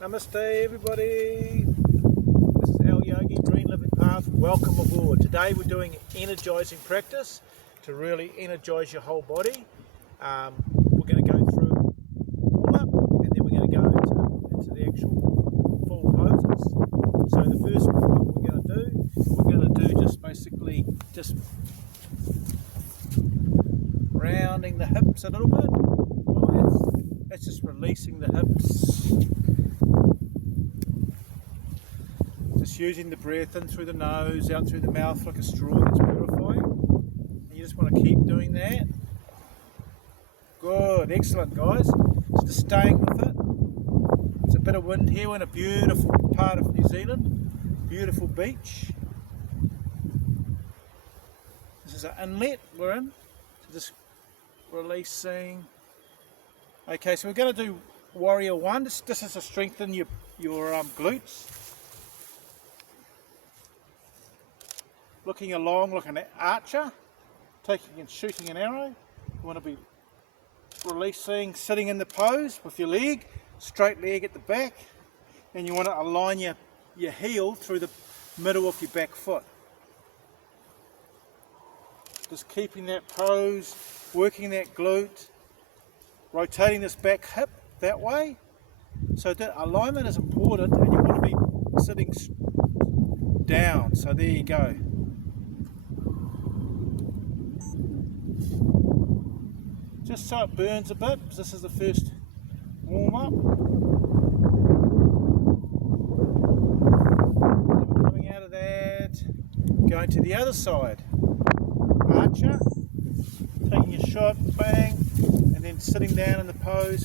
Namaste everybody, this is Al Yogi, Green Living Path. Welcome aboard. Today we're doing energizing practice to really energize your whole body. We're going to go through warm up and then we're going to go into the actual full poses. So the first warm up we're going to do just basically just rounding the hips a little bit. That's just releasing the hips. Just using the breath in through the nose, out through the mouth like a straw. That's purifying. And you just want to keep doing that. Good, excellent guys. Just staying with it. There's a bit of wind here. We're in a beautiful part of New Zealand. Beautiful beach. This is an inlet we're in. So just releasing. Okay, so we're going to do warrior one. This is to strengthen your glutes. Looking along like an archer, taking and shooting an arrow. You want to be releasing, sitting in the pose with your leg, straight leg at the back, and you want to align your heel through the middle of your back foot. Just keeping that pose, working that glute, rotating this back hip that way. So that alignment is important, and you want to be sitting down. So there you go. Just so it burns a bit, because this is the first warm up. Then we're coming out of that, going to the other side. Archer, taking a shot, bang, and then sitting down in the pose.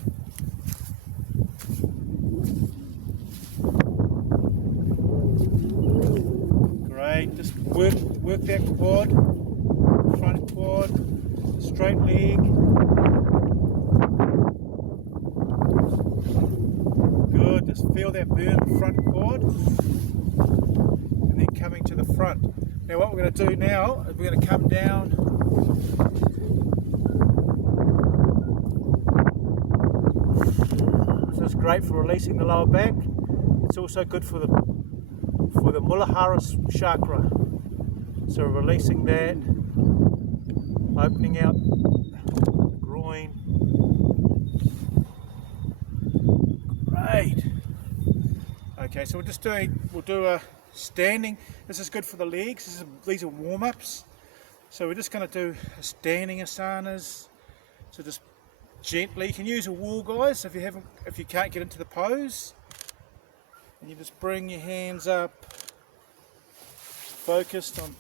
Great, just work that quad, front quad, straight leg. Good, just feel that burn front quad, and then coming to the front. Now what we're going to do now is we're going to come down. This is great for releasing the lower back. It's also good for the Muladhara chakra. So releasing that, opening out the groin. Great. Okay, so we'll do a standing. This is good for the legs. These are warm-ups. So we're just going to do a standing asanas. So just gently. You can use a wall, guys, if you can't get into the pose. And you just bring your hands up, focused on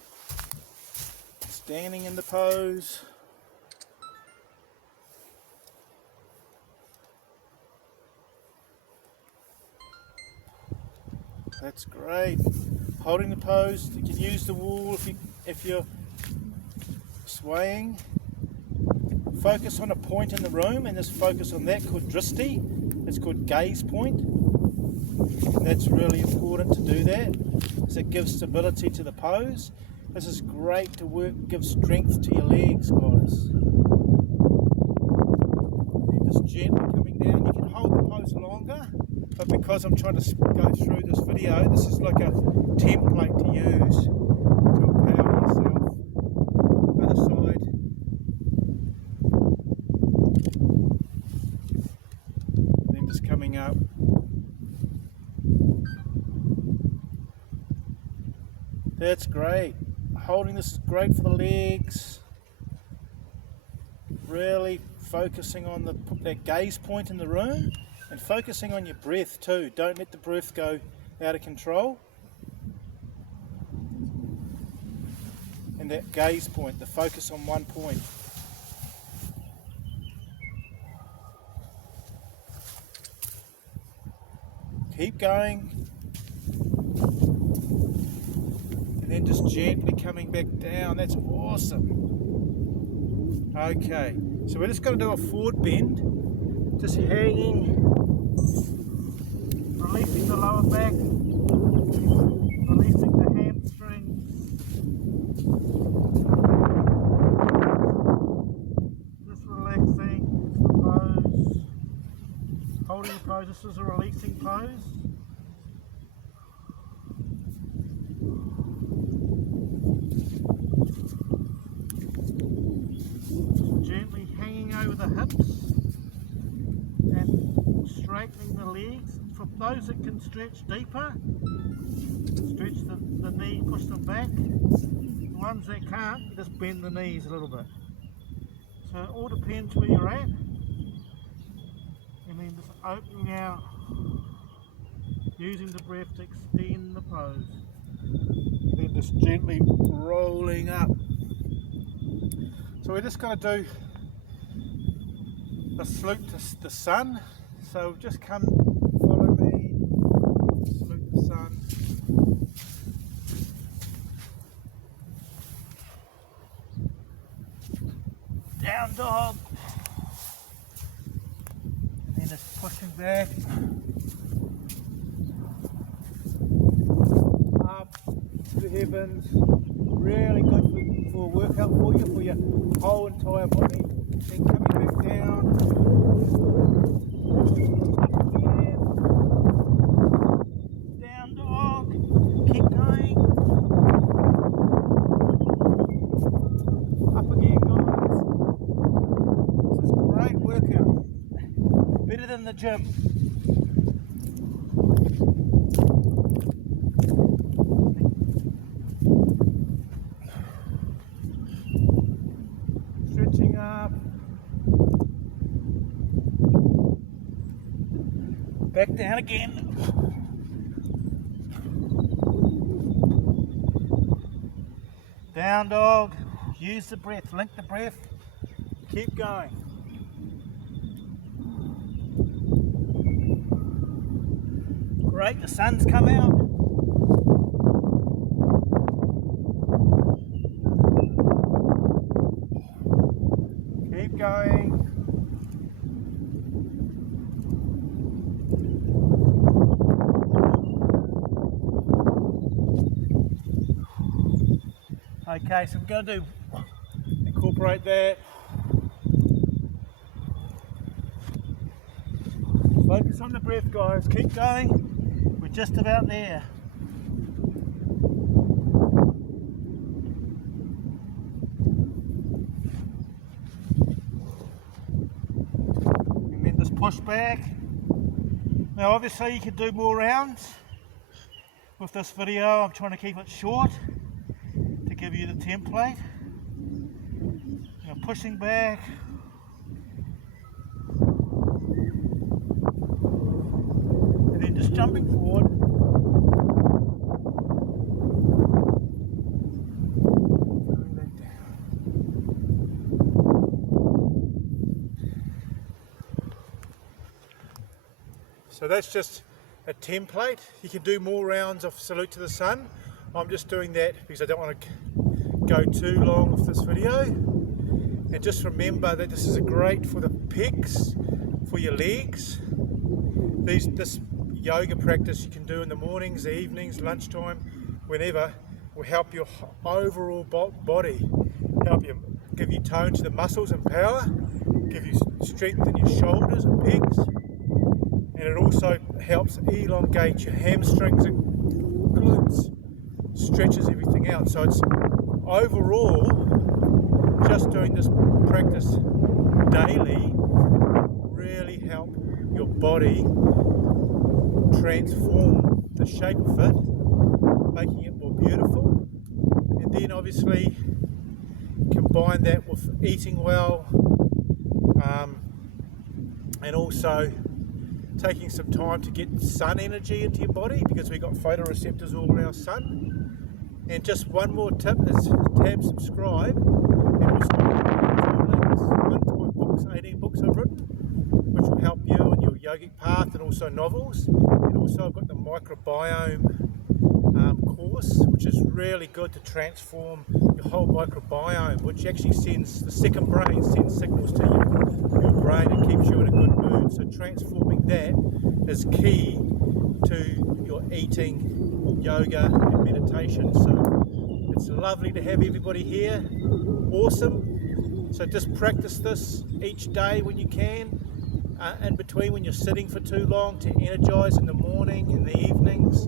standing in the pose. That's great. Holding the pose. You can use the wall if you're swaying. Focus on a point in the room, and just focus on that called dristi. It's called gaze point. And that's really important to do that, because it gives stability to the pose. This is great to give strength to your legs, guys. Then just gently coming down. You can hold the pose longer, but because I'm trying to go through this video, this is like a template to use to empower yourself. Other side. Then just coming up. That's great. Holding this is great for the legs. Really focusing on that gaze point in the room, and focusing on your breath too. Don't let the breath go out of control. And that gaze point, the focus on one point. Keep going. And then just gently coming back down. That's awesome. Okay, so we're just going to do a forward bend. Just hanging. Releasing the lower back. Releasing the hamstrings. Just relaxing the pose. Holding the pose this is a releasing pose. Gently hanging over the hips and straightening the legs. For those that can stretch deeper, stretch the knee, push them back. The ones that can't, you just bend the knees a little bit. So it all depends where you're at. And then just opening out, using the breath to extend the pose. And then just gently rolling up. So we're just going to do a salute to the sun. So just come, follow me, salute the sun. Down dog. And then just pushing back. Up to the heavens. Really good for a workout for you, for your whole entire body. Then coming back down. Down dog. Keep going. Up again, guys. This is a great workout. Better than the gym. Stretching up. Back down again. Down dog. Use the breath. Link the breath. Keep going. Great, the sun's come out. Keep going. Okay, so we're going to incorporate that. Focus on the breath, guys. Keep going. We're just about there. And then just push back. Now obviously you can do more rounds. With this video I'm trying to keep it short to give you the template. Now pushing back. And then just jumping forward. So that's just a template. You can do more rounds of salute to the sun. I'm just doing that because I don't want to go too long with this video. And just remember that this is great for the pecs, for your legs. This yoga practice you can do in the mornings, the evenings, lunchtime, whenever, will help your overall body, help you, give you tone to the muscles and power, give you strength in your shoulders and pecs. And it also helps elongate your hamstrings and glutes, stretches everything out. So it's overall, just doing this practice daily really help your body transform the shape of it, making it more beautiful. And then obviously combine that with eating well, and also taking some time to get sun energy into your body, because we've got photoreceptors all around our sun. And just one more tip is tab subscribe, and also links, one to my books, 18 books I've written, which will help you on your yogic path, and also novels. And also I've got the microbiome course, which is really good to transform your whole microbiome, which actually sends, the second brain sends signals to your brain and keeps you in a good mood. So transforming that is key to your eating, yoga and meditation. So it's lovely to have everybody here. Awesome. So just practice this each day when you can. in between when you're sitting for too long, to energize in the morning, in the evenings.